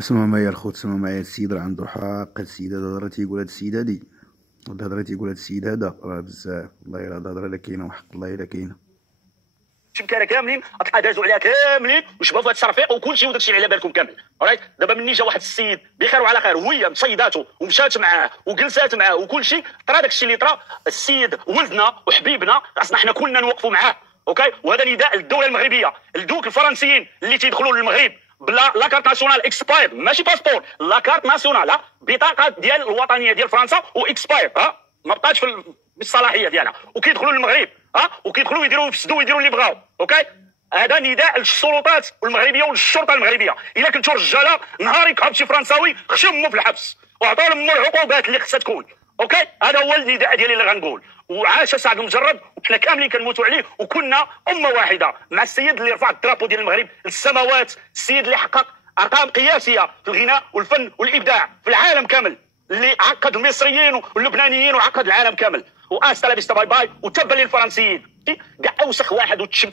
اسمع معايا الخوت، اسمع معايا. السيد راه عنده حق. السيد هذا هضره تيقول هاد السيد هادي، الهضره تيقول هاد السيد هذا راه بزاف. والله الا الهضره الا كاينه وحق الله الا كاينه. الشمكاره كاملين غتلقى دازوا عليها كاملين وشباب في هذا الترفيق وكلشي وداكشي اللي على بالكم كامل. رايت دابا مني جا واحد السيد بخير وعلى خير وهي مصيداتو ومشات معاه وجلسات معاه وكلشي طرا داكشي اللي طرا. السيد ولدنا وحبيبنا، خاصنا حنا كلنا نوقفوا معاه. اوكي، وهذا نداء للدوله المغربيه، لدوك الفرنسيين اللي تيدخلوا للمغرب بلا لاكارت ناسيونال اكسباير، ماشي باسبور، لاكارت ناسيونال، بطاقه ديال الوطنيه ديال فرنسا واكسباير، ما بقاتش بالصلاحيه ديالها، وكيدخلوا للمغرب وكيدخلوا يفسدوا ويديروا اللي بغاو. اوكي، هذا نداء للسلطات المغربيه وللشرطه المغربيه. الا كنتو رجاله نهار يكحب شي فرنساوي خشوا امه في الحبس وعطوا له العقوبات اللي خصها تكون. اوكي، هذا هو النداء ديالي اللي غنقول. وعاش سعد المجرد وحنا كاملين كنموتوا عليه، وكنا امه واحده مع السيد اللي رفع الدرابو ديال المغرب للسماوات، السيد اللي حقق ارقام قياسيه في الغناء والفن والابداع في العالم كامل، اللي عقد المصريين واللبنانيين وعقد العالم كامل. واستلا بيستا باي باي، وتبا للفرنسيين كاع اوسخ واحد وتشبك